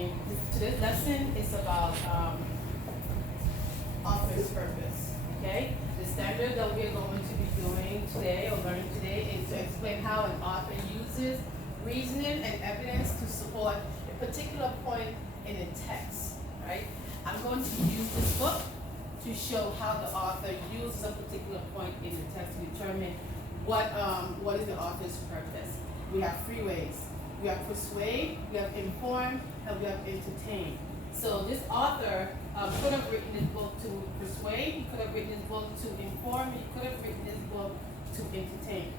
learning, today's lesson is about author's purpose, okay? The standard that we're going to be doing today or learning today is to explain how an author uses reasoning and evidence to support a particular point in a text, right? I'm going to use this book to show how the author uses a particular point in the text to determine what is the author's purpose. We have three ways. We have persuade, we have inform, and we have entertain. So this author could have written this book to persuade, he could have written this book to inform, he could have written this book to entertain.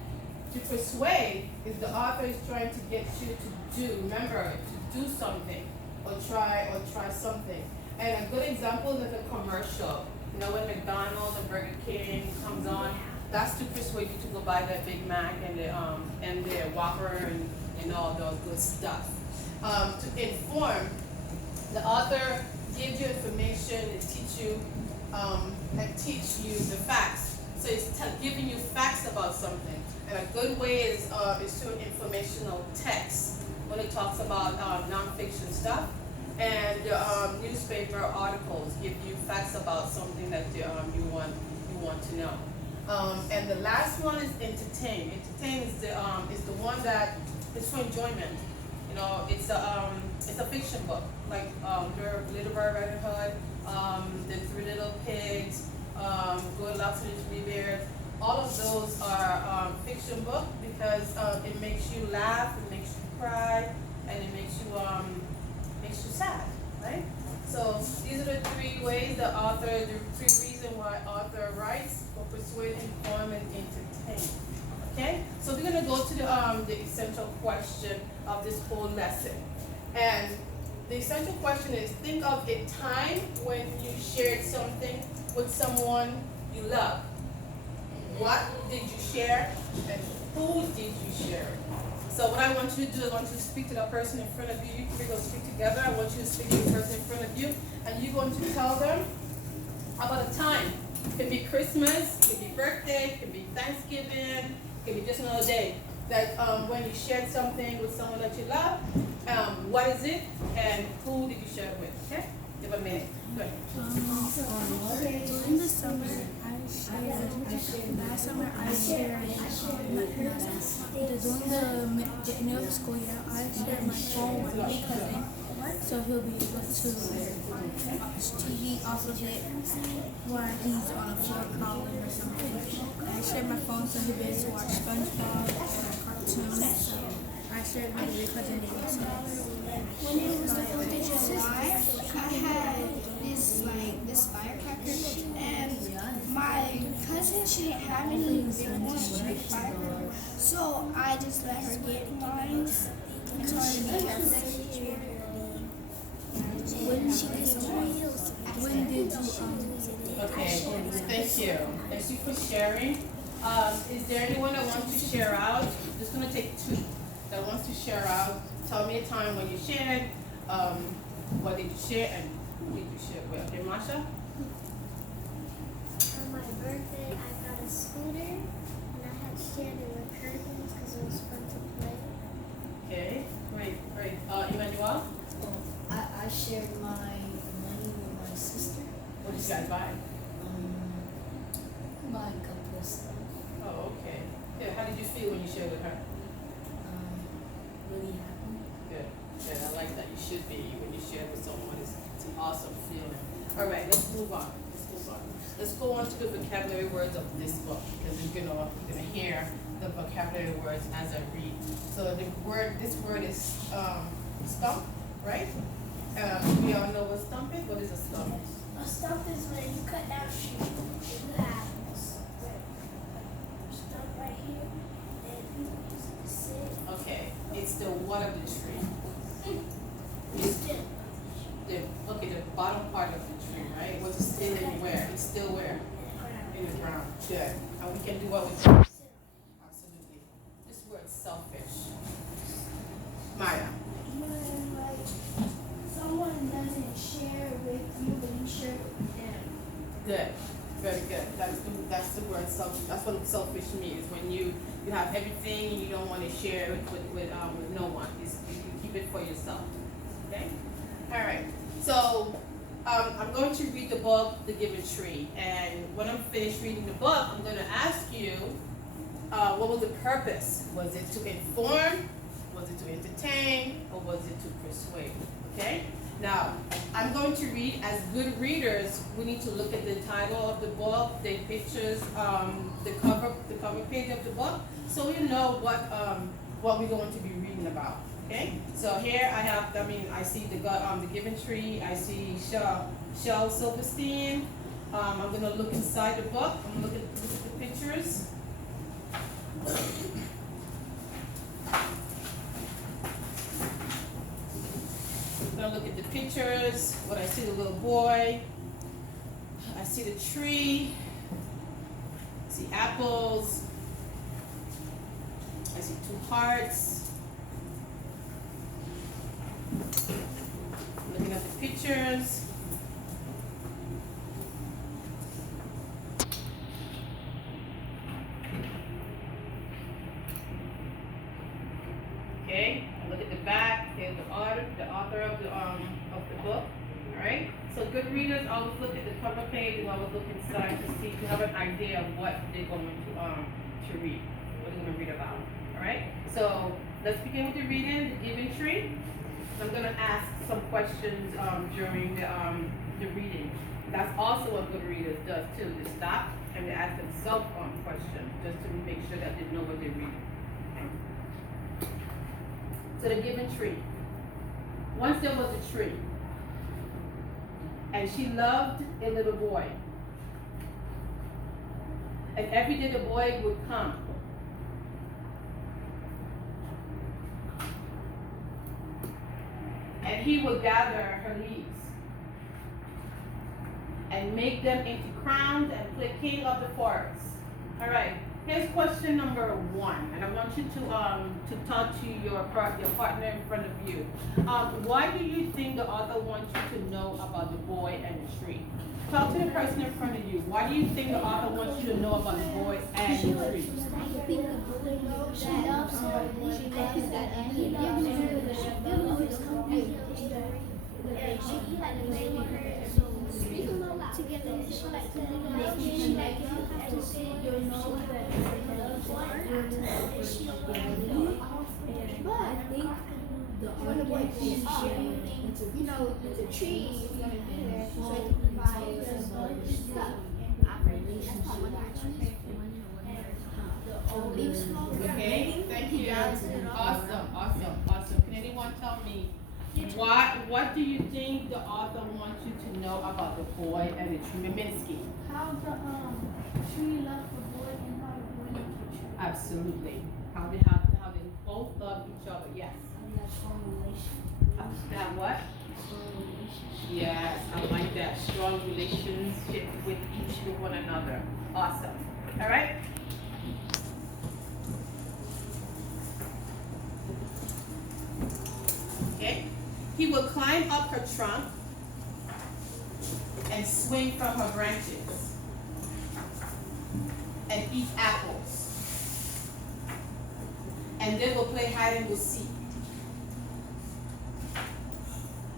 To persuade is the author is trying to get you to do, remember, to do something or try something. And a good example is a commercial. You know, when McDonald's and Burger King comes on, that's to persuade you to go buy that Big Mac and the Whopper and all those good stuff. To inform, the author gives you information and teach you the facts. So it's giving you facts about something. And a good way is through informational text when it talks about nonfiction stuff. And newspaper articles give you facts about something that you want to know. And the last one is entertain. Entertain is the one that is for enjoyment. You know, it's a fiction book like Little Bird, Red Hood, The Three Little Pigs, Goldilocks and the Three Bears. All of those are fiction books because it makes you laugh, it makes you cry, and it makes you sad, right? So these are the three reasons why author writes: for persuade, inform, and entertain. Okay? So we're gonna go to the essential question of this whole lesson. And the essential question is: think of a time when you shared something with someone you love. What did you share and who did you share it? So what I want you to do is I want you to speak to the person in front of you. We're going to speak together. I want you to speak to the person in front of you, and you're going to tell them about a time. It could be Christmas, it could be birthday, it could be Thanksgiving, it could be just another day. That when you shared something with someone that you love, what is it, and who did you share it with? Okay? Give a minute. Go ahead. During the summer, last summer I shared, during the end of the school year, I shared my phone with my cousin, so he'll be able to TV off of it while he's on a floor crawling or something. I shared my phone so he'll be able to watch SpongeBob or cartoons, so I shared my big cousin also. When it was the 4th of July, I had this firecracker, and my cousin, she didn't have any big ones to make firecracker, so I just let her get mine. I told her to be careful. When did you Okay, thank you. Thank you for sharing. Is there anyone that wants to share out? I'm just going to take two that wants to share out. Tell me a time when you shared, what did you share, and who did you share with? Okay, Masha? On my birthday, I got a scooter, and I had shared it with cousins because it was fun to play. Okay, great. Emmanuel? I shared my money with my sister. What did you guys buy? My couple of stuff. Oh, okay. Yeah, how did you feel when you shared with her? Really happy. Good. I like that. You should be when you share with someone. It's an awesome feeling. All right, let's move on. Let's go on to the vocabulary words of this book because you're gonna hear the vocabulary words as I read. So this word is stump, right? We all know what stump is. What is a stump? A stump is when you cut down a tree. You have a stump right here, and you use it to sit. Okay, it's the what of the tree. It's the bottom part of the tree, right? It wasn't still anywhere. It's still where? In the ground. Good. And we can do what we can. Absolutely. This word selfish. Maya. When someone doesn't share with you, but you share with them. Good. Very good. That's the word selfish. That's what selfish means. When you have everything and you don't want to share it with no one. You keep it for yourself. Okay? Alright, so I'm going to read the book, The Given Tree. And when I'm finished reading the book, I'm going to ask you, what was the purpose? Was it to inform? Was it to entertain? Or was it to persuade? Okay? Now, I'm going to read. As good readers, we need to look at the title of the book, the pictures, the cover page of the book, so we know what we're going to be reading about. Okay? So here I see the Given Tree. I see Shel Silverstein. I'm going to look inside the book. I'm going to look at the pictures. I'm going to look at the pictures. What I see, the little boy. I see the tree. I see apples. I see two hearts. Looking at the pictures. Okay, look at the back. There's the author of the book. All right. So good readers always look at the cover page and always look inside to have an idea of what they're going to read, what they're going to read about. All right. So let's begin with the reading, The Given Tree. I'm going to ask some questions during the reading. That's also what good readers does too. They stop and they ask themselves questions just to make sure that they know what they're reading. So The Given Tree. Once there was a tree, and she loved a little boy. And every day the boy would come. And he would gather her leaves and make them into crowns and play king of the forest. All right. Here's question number 1, and I want you to talk to your partner in front of you. Why do you think the author wants you to know about the boy and the tree? Talk to the person in front of you. Why do you think the author wants you to know about the boy and the tree? She loves her. She loves that. And he loves her. They'll always come and she like play with her. So we can go together. She like to live. She like if you have to say you'll know that she don't want to. But I think when the boy grows up, you know, the tree is gonna be there, so it can provide stuff. That's how one Okay, thank you. Awesome. Can anyone tell me what do you think the author wants you to know about the boy and the tree? Minsky. How the tree loved the boy and how the boy loved the tree. Absolutely. How they both love each other. Yes. And that strong relationship. That what? Yes, I like that. Strong relationship with one another. Awesome. All right. Okay. He will climb up her trunk and swing from her branches and eat apples. And they will play hide and go seek.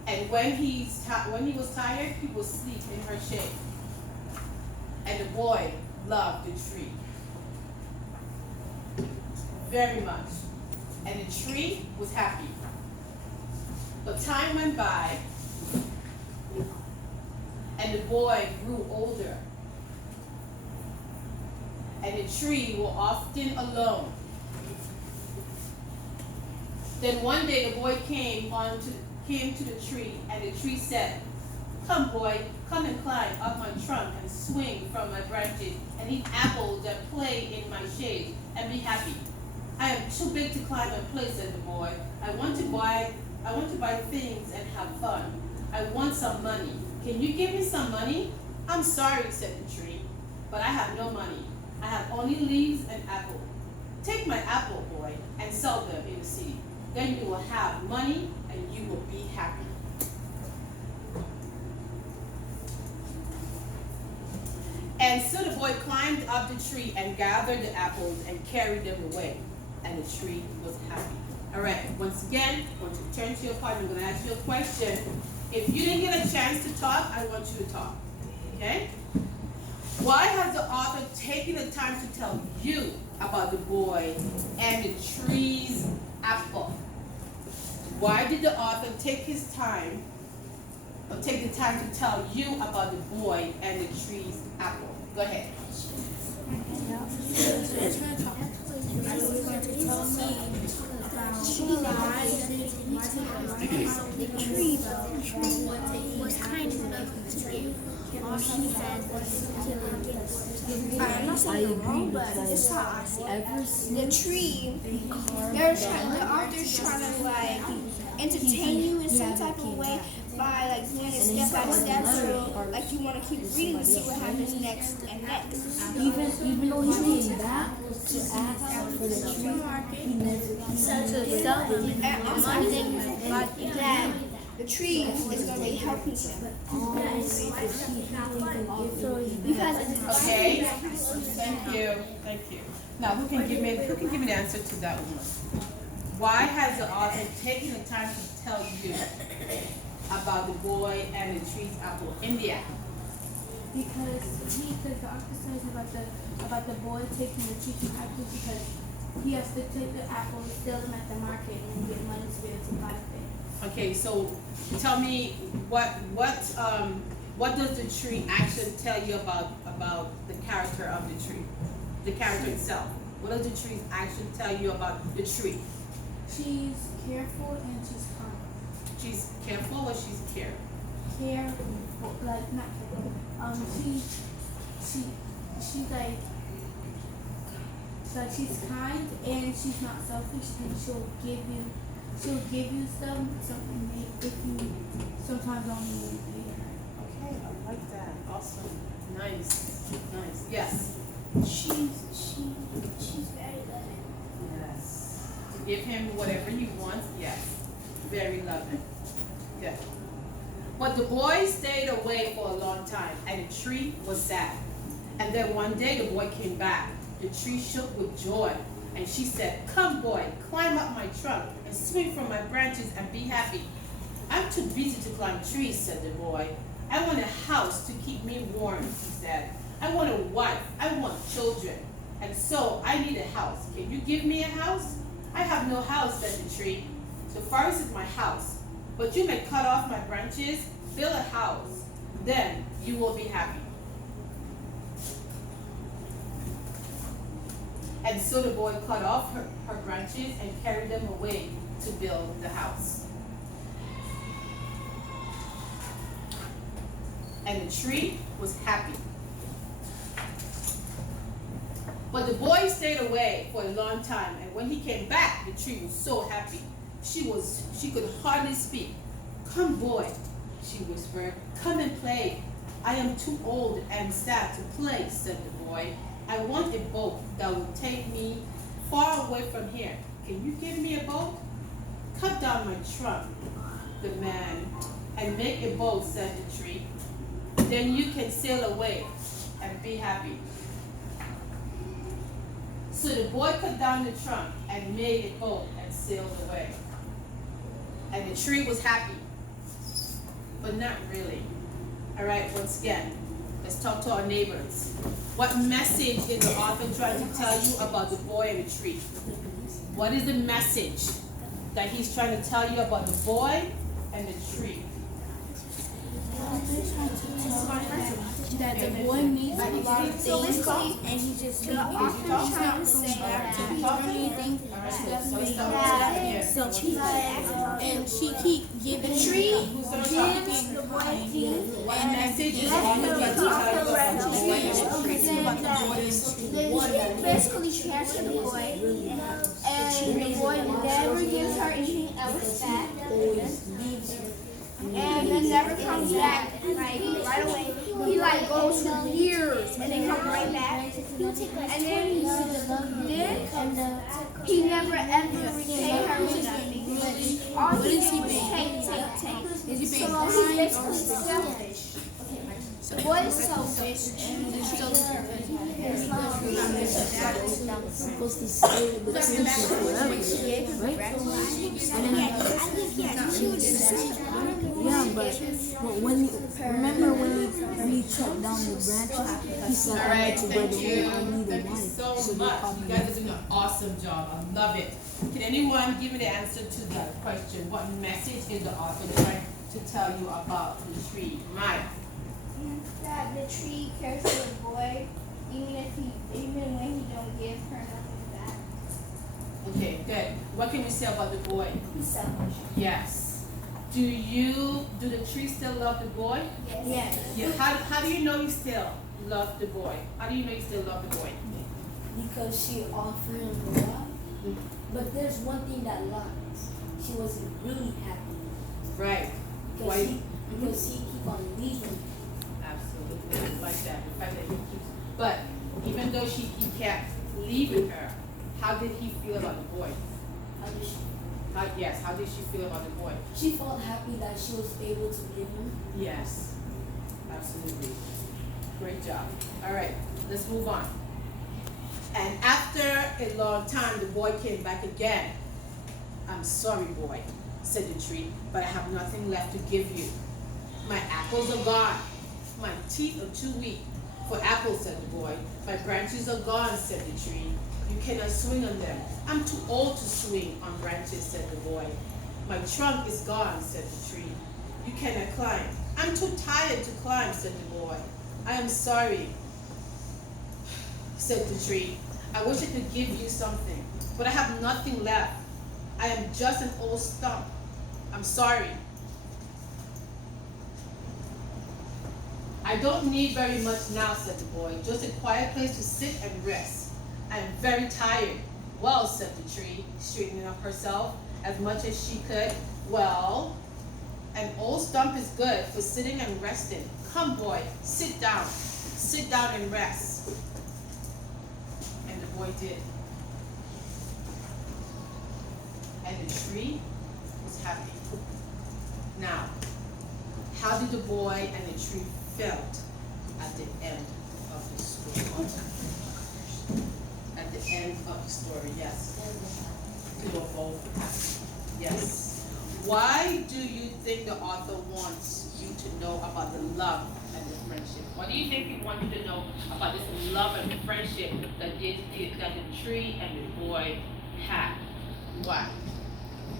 And when he was tired, he would sleep in her shade. And the boy loved the tree very much. And the tree was happy. But time went by, and the boy grew older. And the tree was often alone. Then one day the boy came to the tree, and the tree said, "Come, boy, come and climb up my trunk and swing from my branches and eat apples and play in my shade and be happy." "I am too big to climb and play," said the boy. I want to buy things and have fun. I want some money. Can you give me some money?" "I'm sorry," said the tree, "but I have no money. I have only leaves and apples. Take my apple, boy, and sell them in the city. Then you will have money and you will be happy." And so the boy climbed up the tree and gathered the apples and carried them away. And the tree was happy. All right, once again, I want you to turn to your partner. I'm going to ask you a question. If you didn't get a chance to talk, I want you to talk. Okay? Why has the author taken the time to tell you about the boy and the tree's apple? Why did the author take the time to tell you about the boy and the tree's apple? Go ahead. The tree was kind enough to give all she said was I'm not saying you're wrong, but this is how I see it. The tree, the author's trying to like entertain you in some type of way by like doing it step by step, so like you want to keep reading to see what happens next and next. Even though he came back to ask for the tree, he never And I'm saying that the tree is going to be helping him. Because Okay. Thank you. Now, who can give me the answer to that one? Why has the author taken the time to tell you about the boy and the tree's apple? India. Because the author says about the boy taking the tree to apples because he has to take the apples, sell them at the market, and get money to be able to buy things. Okay, so tell me what does the tree actually tell you about the character of the tree, the character itself? What does the tree actually tell you about the tree? She's careful and she's kind. She's careful or she's care? Careful, like not careful. She's like she's kind and she's not selfish and she'll give you something if you sometimes don't even pay her. Okay, I like that. Awesome. Nice. Yes. She's very loving. Yes. To give him whatever he wants, yes. Very loving. Good. But the boy stayed away for a long time, and the tree was sad. And then one day the boy came back. The tree shook with joy, and she said, "Come, boy, climb up my trunk and swing from my branches and be happy." "I'm too busy to climb trees," said the boy. "I want a house to keep me warm," he said. "I want a wife. I want children. And so I need a house. Can you give me a house?" "I have no house," said the tree. "The forest is my house. But you may cut off my branches, build a house. Then you will be happy." And so the boy cut off her branches and carried them away to build the house. And the tree was happy. But the boy stayed away for a long time, and when he came back, the tree was so happy. She could hardly speak. "Come, boy," she whispered. "Come and play." "I am too old and sad to play," said the boy. "I want a boat that will take me far away from here. Can you give me a boat?" "Cut down my trunk," the man, "and make a boat," said the tree. "Then you can sail away and be happy." So the boy cut down the trunk and made a boat and sailed away. And the tree was happy, but not really. All right, once again, let's talk to our neighbors. What message is the author trying to tell you about the boy and the tree? What is the message that he's trying to tell you about the boy and the tree? That the boy needs a lot of things and he just The author's trying to say that and she keep giving the tree gives the boy things, What message is the author trying to tell you about the boy and the tree? the tree basically cares for the boy, and the boy never gives her anything else back, and he never comes back like right away. He like goes for years and then comes right back, and then he never ever repay her with nothing. All he did was take. Is he being So he's basically selfish. So boy is selfish and the tree is It's not supposed to stay with the tree forever, right? Yeah, but when remember when we cut down the branches, he said I Alright, need to wear thank the you. wool, I need Thank a you wife. so they much. called You me guys are doing an awesome job. I love it. Can anyone give me the answer to that question? What message is the author trying to tell you about the tree? Maya. that the tree cares for the boy, even when he don't give her nothing back. Okay, good. What can we say about the boy? He's selfish. Yes. Do the tree still love the boy? Yes. Yeah. How do you know you still love the boy? How do you know you still love the boy? Because she offered him a lot. But there's one thing that lacks. She wasn't really happy. Right. Because Why? because he keep on leaving. Absolutely. I like that. The fact that he keeps, but even though he kept leaving her, how did he feel about the boy? How did she? Yes, how did she feel about the boy? She felt happy that she was able to give him. Yes, absolutely. Great job. All right, let's move on. And after a long time, the boy came back again. I'm sorry, boy, said the tree, but I have nothing left to give you. My apples are gone. My teeth are too weak for apples, said the boy. My branches are gone, said the tree. You cannot swing on them. I'm too old to swing on branches, said the boy. My trunk is gone, said the tree. You cannot climb. I'm too tired to climb, said the boy. I am sorry, said the tree. I wish I could give you something, but I have nothing left. I am just an old stump. I'm sorry. I don't need very much now, said the boy. Just a quiet place to sit and rest. I am very tired. Well, said the tree, straightening up herself as much as she could. Well, an old stump is good for sitting and resting. Come, boy, sit down. Sit down and rest. And the boy did. And the tree was happy. Now, how did the boy and the tree felt at the end of the story? At the end of the story, yes. To go both. Yes. Why do you think the author wants you to know about the love and the friendship? What do you think he wants you to know about this love and friendship that the tree and the boy had? Why?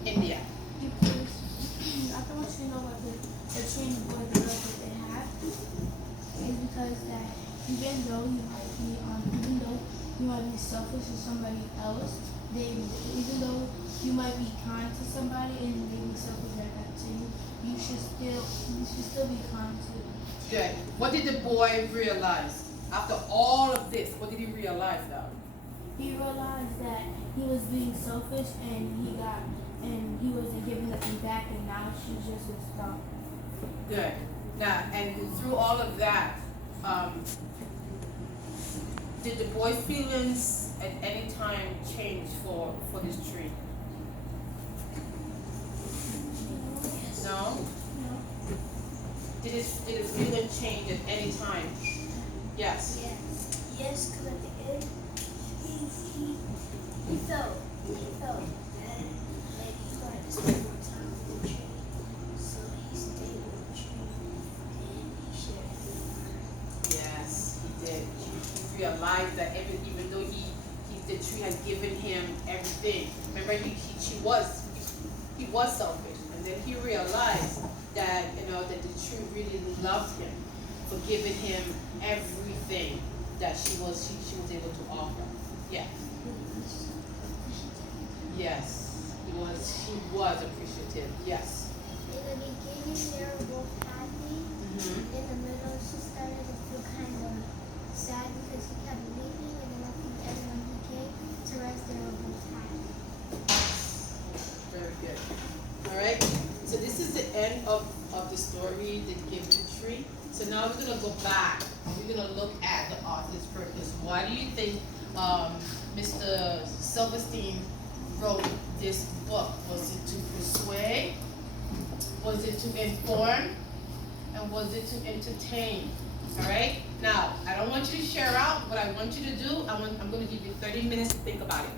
India. Because I don't want you to know about the tree and the boy, the love that they have. Is because that even though you might be selfish to somebody else, even though you might be kind to somebody and they be selfish like that to you, you should still be kind to them. Good. What did the boy realize? After all of this, what did he realize though? He realized that he was being selfish and he wasn't giving nothing back, and now she's just a stump. Good. Now, and through all of that, did the boy's feelings at any time change for this tree? No? Did his feeling change at any time? Yes. Yes, because at the end, he felt bad, and he wanted to spend more time with the tree. So he stayed with the tree, and he shared it with her. Yes, he did. He realized that even though the tree had given him everything. Remember, he was selfish, and then he realized that that the tree really loved him for giving him everything that she was able to offer. Yeah. Yes, he was appreciative. Yes. In the beginning, they were both happy. Mm-hmm. In the middle, she started to feel kind of sad because he kept leaving, and then at the end, when he came to rest, they were both happy. Very good. All right. So this is the end of the story, the given tree. So now we're gonna go back. We're gonna look at the author's purpose. Why do you think Mr. Silverstein wrote this book? Was it to persuade? Was it to inform? And was it to entertain? All right? Now, I don't want you to share out. What I want you to do, I'm going to give you 30 minutes to think about it.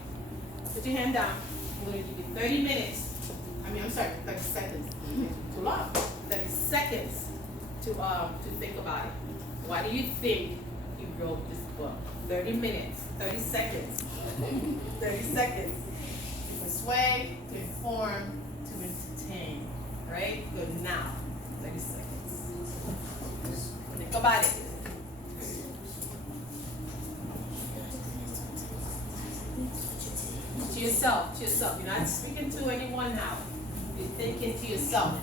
Put your hand down. I'm going to give you 30 minutes. I'm sorry, 30 seconds. Too long. 30 seconds to think about it. Why do you think you wrote this book? 30 minutes, 30 seconds. 30 seconds. To persuade, to inform, to entertain. All right? Good. Now, 30 seconds. Think about it. To yourself, to yourself. You're not speaking to anyone now. You're thinking to yourself.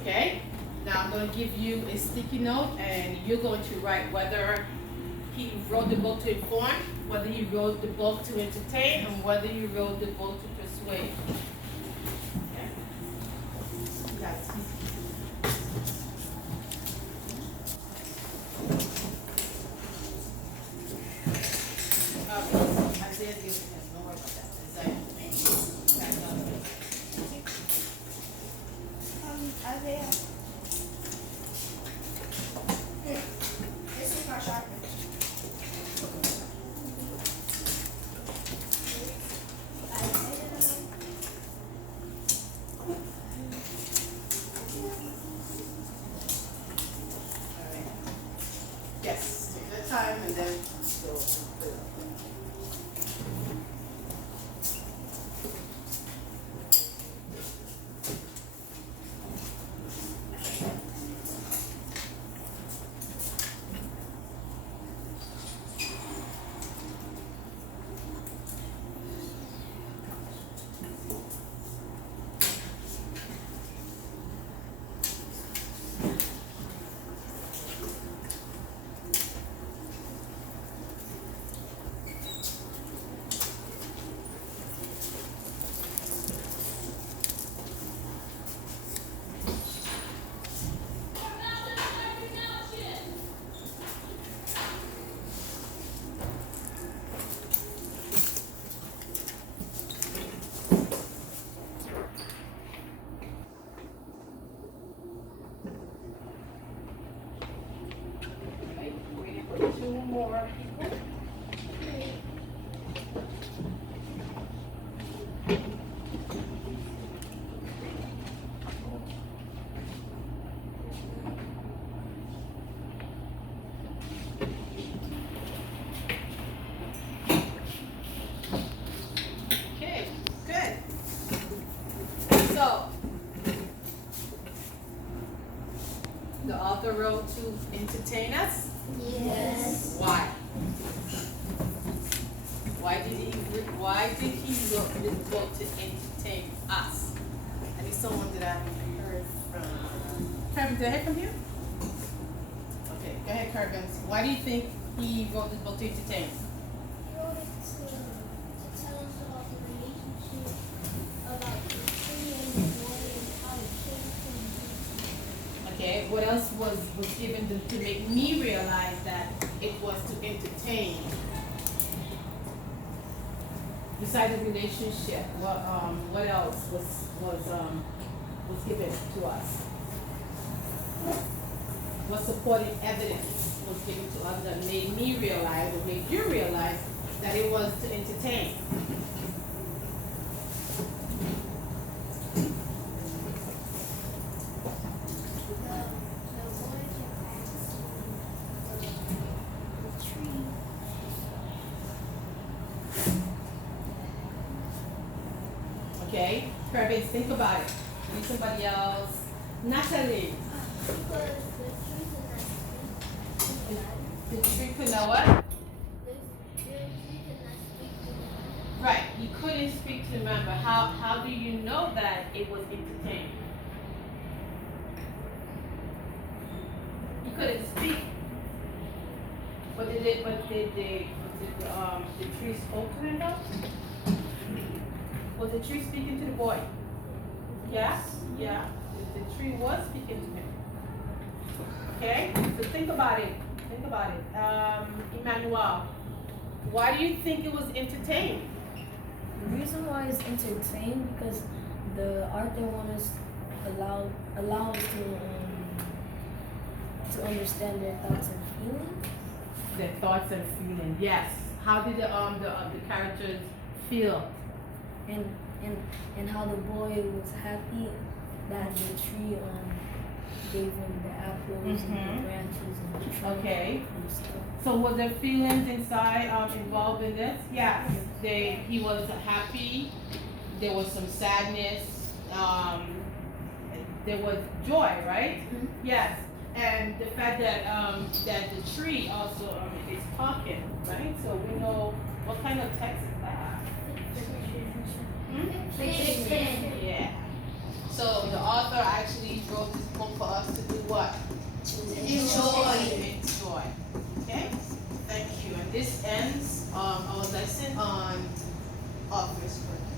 Okay? Now I'm going to give you a sticky note and you're going to write whether he wrote the book to inform, whether he wrote the book to entertain, and whether he wrote the book to persuade. Okay? Yes. Isaiah's giving him. Don't worry about that. Isaiah. Isaiah. Here, this is my sharpener. Yes, take the time and then go. Two more people. Okay, good. So, the author wrote to entertain us. Yes. Why? Why did he wrote this book to entertain us? I need someone that I heard from. Kevin, did I hear from you? Okay, go ahead, Kevin. Why do you think he wrote this book to entertain? He wrote it to tell us about the relationship, about the tree and the boy and how it came from. Okay, what else was given to make me realize that it was to entertain? Besides the relationship, what else was given to us? What supporting evidence was given to us that made me realize, or made you realize, that it was to entertain? Okay, Kirby, think about it. Need somebody else. Natalie. Because The tree could know what? the tree cannot speak to man. Right, he couldn't speak to the man, but how do you know that it was entertained? He couldn't speak. But did the tree spoke to him though? Was the tree speaking to the boy? Yeah? Yeah. The tree was speaking to him. Okay? So think about it. Think about it. Emmanuel, why do you think it was entertained? The reason why it's entertained because the author wants us allow us to understand their thoughts and feelings. Their thoughts and feelings. Yes. How did the characters feel? And and how the boy was happy that the tree gave him the apples and the branches and the tree Okay. and stuff. So was there feelings inside involved in this? Yeah. He was happy. There was some sadness. There was joy, right? Yes. And the fact that that the tree also is talking, right? So we know what kind of text is that? Fiction. Yeah. So the author actually wrote this book for us to do what? Enjoy. Okay? Thank you. And this ends our lesson on author's work.